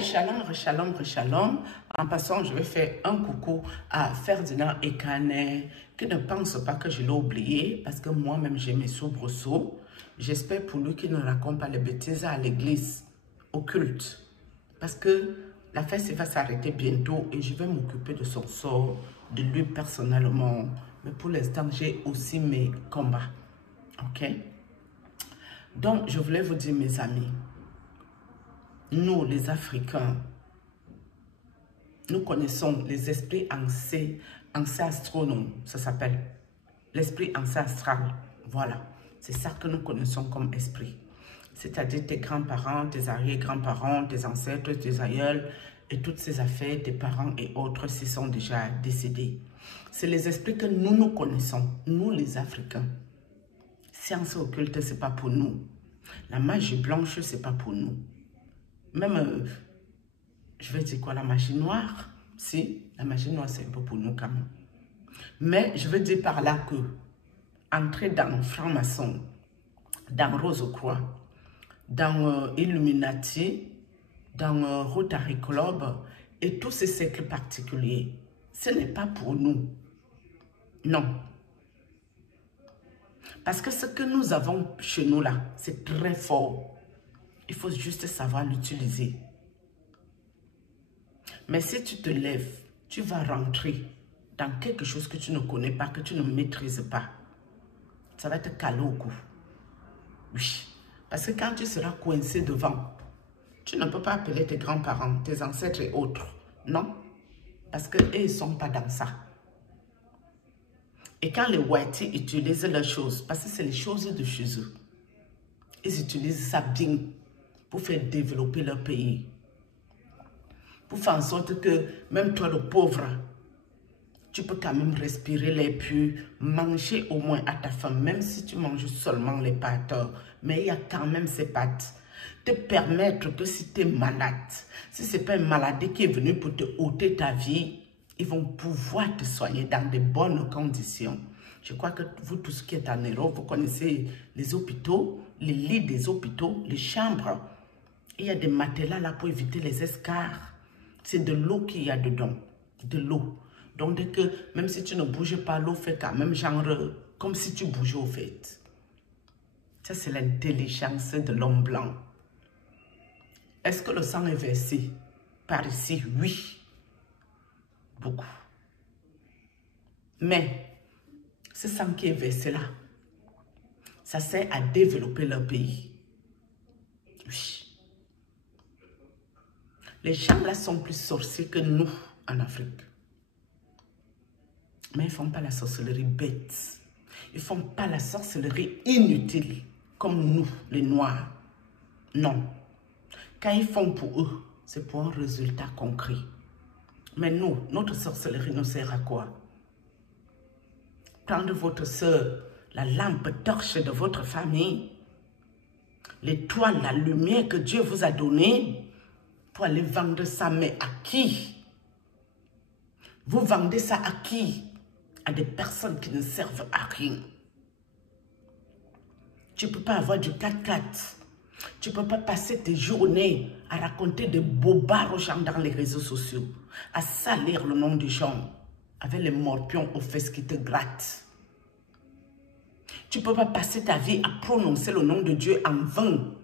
Shalom. En passant, je vais faire un coucou à Ferdinand Ekane, qui ne pense pas que je l'ai oublié, parce que moi-même j'ai mes soubresauts. J'espère pour lui qu'il ne raconte pas les bêtises à l'église, au culte. Parce que la fête va s'arrêter bientôt et je vais m'occuper de son sort, de lui personnellement. Mais pour l'instant, j'ai aussi mes combats. Ok? Donc, je voulais vous dire, mes amis, nous, les Africains, nous connaissons les esprits ancestraux, ça s'appelle. L'esprit ancestral, voilà. C'est ça que nous connaissons comme esprit. C'est-à-dire tes grands-parents, tes arrière-grands-parents, tes ancêtres, tes aïeuls, et toutes ces affaires, tes parents et autres, s'ils sont déjà décédés. C'est les esprits que nous connaissons, nous les Africains. Science occulte, ce n'est pas pour nous. La magie blanche, ce n'est pas pour nous. Même, je vais dire quoi, la magie noire? Si, la magie noire, c'est un peu pour nous quand même. Mais je veux dire par là que, entrer dans franc-maçon, dans Rose-Croix, dans Illuminati, dans Rotary Club et tous ces cercles particuliers, ce n'est pas pour nous. Non. Parce que ce que nous avons chez nous là, c'est très fort. Il faut juste savoir l'utiliser. Mais si tu te lèves, tu vas rentrer dans quelque chose que tu ne connais pas, que tu ne maîtrises pas. Ça va te caler au cou. Oui. Parce que quand tu seras coincé devant, tu ne peux pas appeler tes grands-parents, tes ancêtres et autres. Non. Parce qu'eux, ils ne sont pas dans ça. Et quand les Whiteys utilisent leurs choses, parce que c'est les choses de chez eux, ils utilisent ça bien pour faire développer leur pays. Pour faire en sorte que même toi, le pauvre, tu peux quand même respirer l'air pur, manger au moins à ta faim, même si tu manges seulement les pâtes. Mais il y a quand même ces pâtes. Te permettre que si tu es malade, si ce n'est pas une maladie qui est venue pour te ôter ta vie, ils vont pouvoir te soigner dans de bonnes conditions. Je crois que vous tous qui êtes en Europe, vous connaissez les hôpitaux, les lits des hôpitaux, les chambres. Il y a des matelas là pour éviter les escarres. C'est de l'eau qu'il y a dedans, de l'eau. Donc, dès que, même si tu ne bouges pas, l'eau fait quand même genre comme si tu bougeais au fait. Ça, c'est l'intelligence de l'homme blanc. Est-ce que le sang est versé par ici? Oui. Beaucoup. Mais, ce sang qui est versé là, ça sert à développer leur pays. Oui. Les gens là sont plus sorciers que nous en Afrique. Mais ils ne font pas la sorcellerie bête. Ils ne font pas la sorcellerie inutile, comme nous, les Noirs. Non. Quand ils font pour eux, c'est pour un résultat concret. Mais nous, notre sorcellerie nous sert à quoi? Prendre votre soeur, la lampe torche de votre famille, l'étoile, la lumière que Dieu vous a donnée, pour aller vendre ça, mais à qui? Vous vendez ça à qui? À des personnes qui ne servent à rien. Tu ne peux pas avoir du 4x4. Tu ne peux pas passer tes journées à raconter des bobards aux gens dans les réseaux sociaux, à salir le nom des gens avec les morpions aux fesses qui te grattent. Tu ne peux pas passer ta vie à prononcer le nom de Dieu en vain,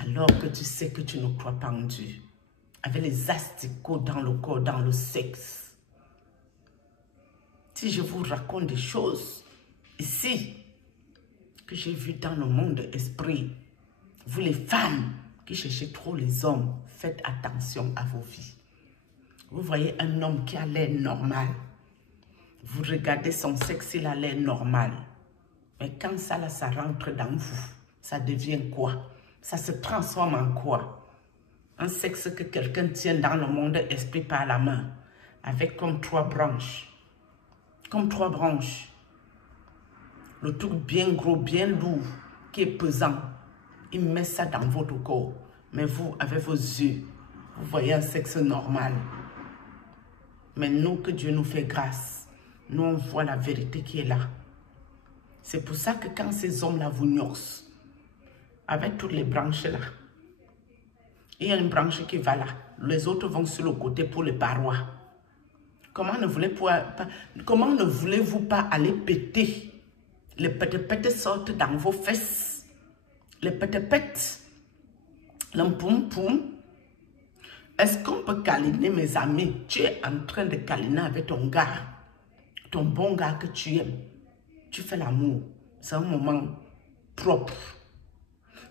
alors que tu sais que tu ne crois pas en Dieu, avec les asticots dans le corps, dans le sexe. Si je vous raconte des choses ici que j'ai vues dans le monde esprit, vous les femmes qui cherchez trop les hommes, faites attention à vos vies. Vous voyez un homme qui a l'air normal, vous regardez son sexe, il a l'air normal. Mais quand ça là, ça rentre dans vous, ça devient quoi? Ça se transforme en quoi? Un sexe que quelqu'un tient dans le monde esprit par la main, avec comme 3 branches. Comme 3 branches. Le truc bien gros, bien lourd, qui est pesant. Il met ça dans votre corps. Mais vous, avec vos yeux, vous voyez un sexe normal. Mais nous, que Dieu nous fait grâce, nous, on voit la vérité qui est là. C'est pour ça que quand ces hommes-là vous gnorsent, avec toutes les branches là, Il y a une branche qui va là. Les autres vont sur le côté pour les parois. Comment ne voulez-vous pas aller péter? Les pète-pètes sortent dans vos fesses. Les pète-pètes. L'empoum-poum. Est-ce qu'on peut câliner, mes amis? Tu es en train de câliner avec ton gars. Ton bon gars que tu aimes. Tu fais l'amour. C'est un moment propre.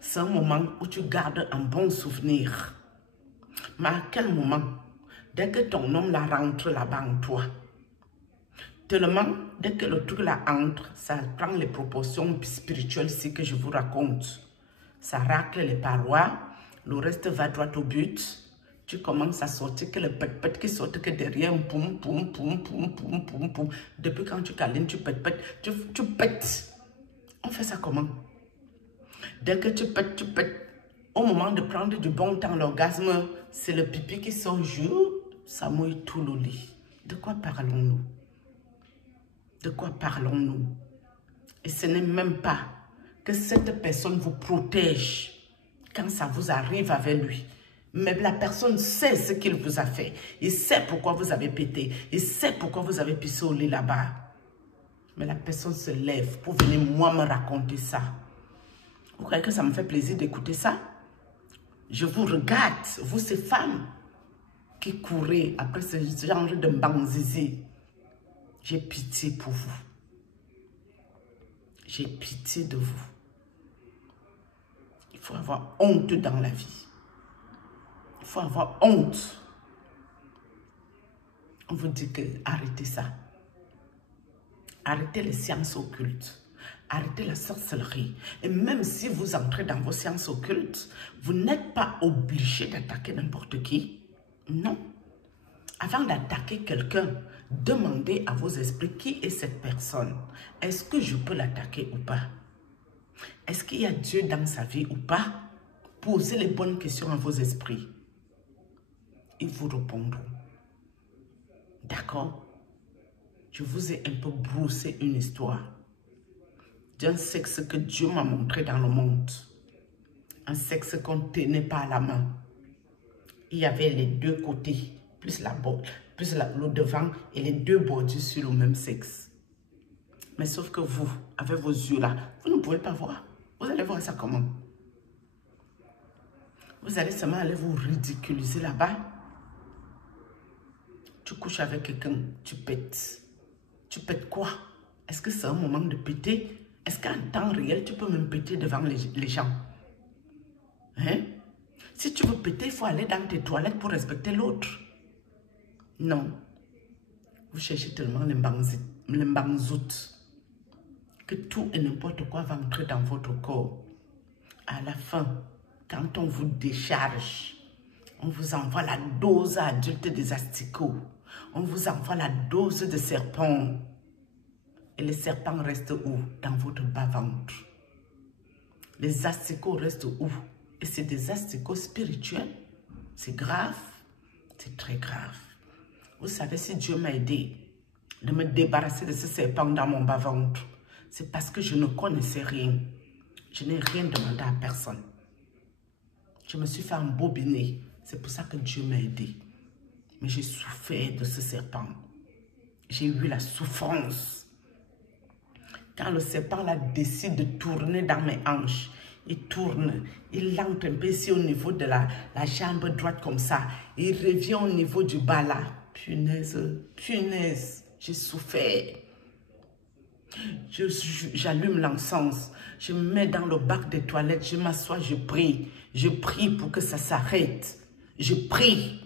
C'est un moment où tu gardes un bon souvenir. Mais à quel moment? Dès que ton homme la rentre là-bas en toi. Tellement, dès que le truc là entre, ça prend les proportions spirituelles ici que je vous raconte. Ça racle les parois, le reste va droit au but. Tu commences à sortir que le pète-pète qui sort que derrière, poum, poum, poum, poum, poum, poum, poum. Depuis quand tu câlines, tu pètes-pètes, tu pètes. On fait ça comment? Dès que tu pètes, tu pètes. Au moment de prendre du bon temps, l'orgasme, c'est le pipi qui sort, ça mouille tout le lit. De quoi parlons-nous? De quoi parlons-nous? Et ce n'est même pas que cette personne vous protège quand ça vous arrive avec lui. Mais la personne sait ce qu'il vous a fait. Il sait pourquoi vous avez pété. Il sait pourquoi vous avez pissé au lit là-bas. Mais la personne se lève pour venir moi me raconter ça. Vous croyez que ça me fait plaisir d'écouter ça? Je vous regarde, vous ces femmes qui courez après ce genre de banzizi. J'ai pitié pour vous. J'ai pitié de vous. Il faut avoir honte dans la vie. Il faut avoir honte. On vous dit que arrêtez ça. Arrêtez les sciences occultes. Arrêtez la sorcellerie. Et même si vous entrez dans vos sciences occultes, vous n'êtes pas obligé d'attaquer n'importe qui. Non. Avant d'attaquer quelqu'un, demandez à vos esprits qui est cette personne. Est-ce que je peux l'attaquer ou pas? Est-ce qu'il y a Dieu dans sa vie ou pas? Posez les bonnes questions à vos esprits. Ils vous répondront. D'accord? Je vous ai un peu broussé une histoire d'un sexe que Dieu m'a montré dans le monde. Un sexe qu'on ne tenait pas à la main. Il y avait les deux côtés, plus le devant et les deux bordures sur le même sexe. Mais sauf que vous, avec vos yeux là, vous ne pouvez pas voir. Vous allez voir ça comment? Vous allez seulement aller vous ridiculiser là-bas. Tu couches avec quelqu'un, tu pètes. Tu pètes quoi? Est-ce que c'est un moment de péter? Est-ce qu'en temps réel, tu peux même péter devant les gens? Hein? Si tu veux péter, il faut aller dans tes toilettes pour respecter l'autre. Non. Vous cherchez tellement les bangzoutes que tout et n'importe quoi va entrer dans votre corps. À la fin, quand on vous décharge, on vous envoie la dose adulte des asticots. On vous envoie la dose de serpent. Et les serpents restent où? Dans votre bas-ventre. Les asticots restent où? Et c'est des asticots spirituels. C'est grave. C'est très grave. Vous savez, si Dieu m'a aidé de me débarrasser de ce serpent dans mon bas-ventre, c'est parce que je ne connaissais rien. Je n'ai rien demandé à personne. Je me suis fait embobiner. C'est pour ça que Dieu m'a aidé. Mais j'ai souffert de ce serpent. J'ai eu la souffrance. Quand le serpent là décide de tourner dans mes hanches, il tourne, il entre un peu ici au niveau de la jambe droite comme ça. Il revient au niveau du bas là. Punaise, punaise, j'ai souffert. J'allume l'encens, je me mets dans le bac des toilettes, je m'assois, je prie. Je prie pour que ça s'arrête. Je prie.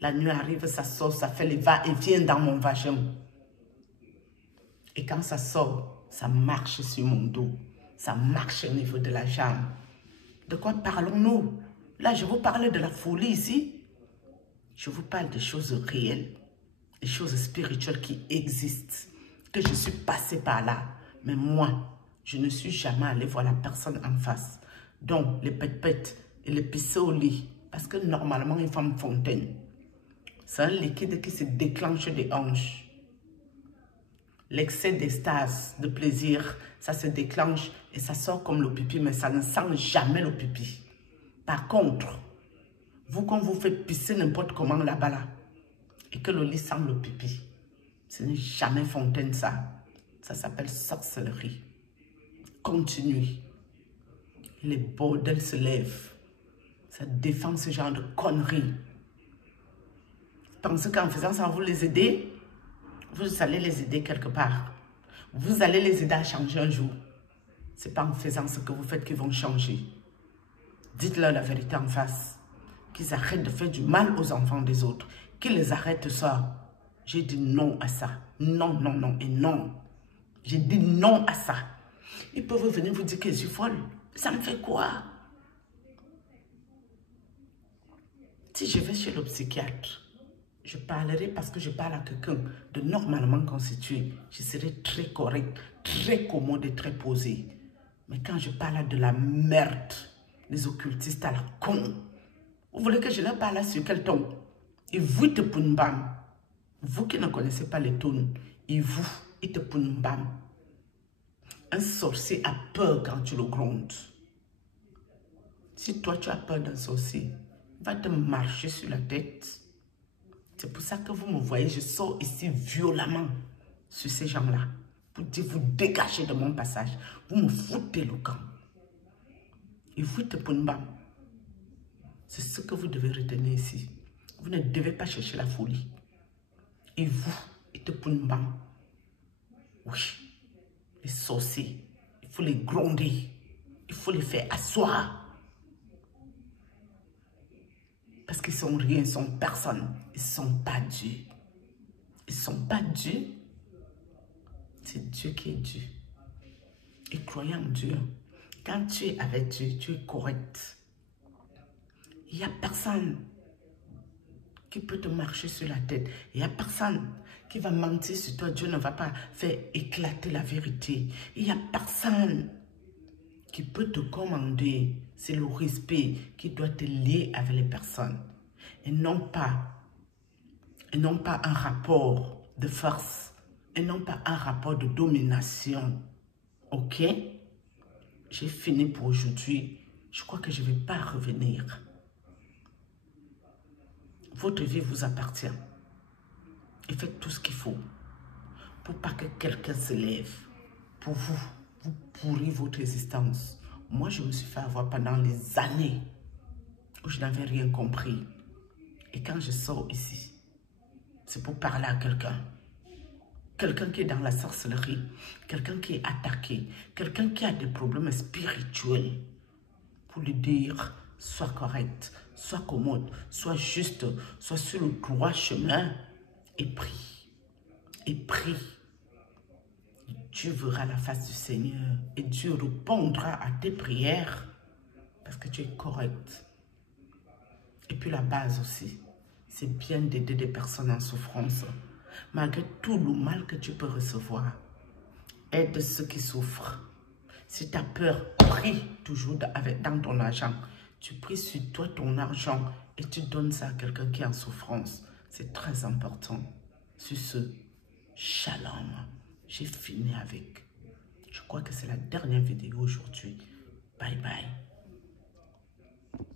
La nuit arrive, ça sort, ça fait les va-et-vient dans mon vagin. Et quand ça sort, ça marche sur mon dos. Ça marche au niveau de la jambe. De quoi parlons-nous? Là, je vous parle de la folie ici. Je vous parle des choses réelles. Des choses spirituelles qui existent. Que je suis passée par là. Mais moi, je ne suis jamais allée voir la personne en face. Donc, les pète-pètes et les pisser au lit. Parce que normalement, une femme fontaine, c'est un liquide qui se déclenche des hanches. L'excès d'extase, de plaisir, ça se déclenche et ça sort comme le pipi, mais ça ne sent jamais le pipi. Par contre, vous, quand vous faites pisser n'importe comment là-bas, là, et que le lit sent le pipi, ce n'est jamais fontaine, ça. Ça s'appelle sorcellerie. Continuez. Les bordels se lèvent. Ça défend ce genre de conneries. Pensez qu'en faisant ça, vous les aidez, vous allez les aider quelque part. Vous allez les aider à changer un jour. Ce n'est pas en faisant ce que vous faites qu'ils vont changer. Dites-leur la vérité en face. Qu'ils arrêtent de faire du mal aux enfants des autres. Qu'ils les arrêtent ça. J'ai dit non à ça. Non, non, non et non. J'ai dit non à ça. Ils peuvent venir vous dire que je suis folle. Ça me fait quoi? Si je vais chez le psychiatre, je parlerai parce que je parle à quelqu'un de normalement constitué. Je serai très correct, très commode et très posé. Mais quand je parle de la merde, les occultistes à la con, vous voulez que je leur parle sur quel ton? Et vous, te punbam. Vous qui ne connaissez pas les tons, et vous, et te punbam. Un sorcier a peur quand tu le grondes. Si toi tu as peur d'un sorcier, il va te marcher sur la tête. C'est pour ça que vous me voyez, je sors ici violemment sur ces gens-là. Pour dire, vous dégagez de mon passage. Vous me foutez le camp. Et vous, te punbam. C'est ce que vous devez retenir ici. Vous ne devez pas chercher la folie. Et vous, et te punbam. Oui, les sorciers, il faut les gronder. Il faut les faire asseoir. Parce qu'ils sont rien, ils sont personne. Ils ne sont pas Dieu. Ils ne sont pas Dieu. C'est Dieu qui est Dieu. Et croyez en Dieu. Quand tu es avec Dieu, tu es correct. Il n'y a personne qui peut te marcher sur la tête. Il n'y a personne qui va mentir sur toi. Dieu ne va pas faire éclater la vérité. Il n'y a personne qui peut te commander. C'est le respect qui doit te lier avec les personnes. Et non pas un rapport de force. Et non pas un rapport de domination. Ok? J'ai fini pour aujourd'hui. Je crois que je ne vais pas revenir. Votre vie vous appartient. Et faites tout ce qu'il faut pour pas que quelqu'un se lève. Pour vous pourrir votre existence. Moi, je me suis fait avoir pendant les années où je n'avais rien compris. Et quand je sors ici, c'est pour parler à quelqu'un. Quelqu'un qui est dans la sorcellerie, quelqu'un qui est attaqué, quelqu'un qui a des problèmes spirituels. Pour lui dire, sois correct, sois commode, sois juste, sois sur le droit chemin et prie. Et prie. Dieu verra la face du Seigneur et Dieu répondra à tes prières parce que tu es correct. Et puis la base aussi, c'est bien d'aider des personnes en souffrance. Malgré tout le mal que tu peux recevoir, aide ceux qui souffrent. Si tu as peur, prie toujours dans ton argent. Tu pries sur toi ton argent et tu donnes ça à quelqu'un qui est en souffrance. C'est très important. Sur ce, shalom. J'ai fini avec. Je crois que c'est la dernière vidéo aujourd'hui. Bye bye.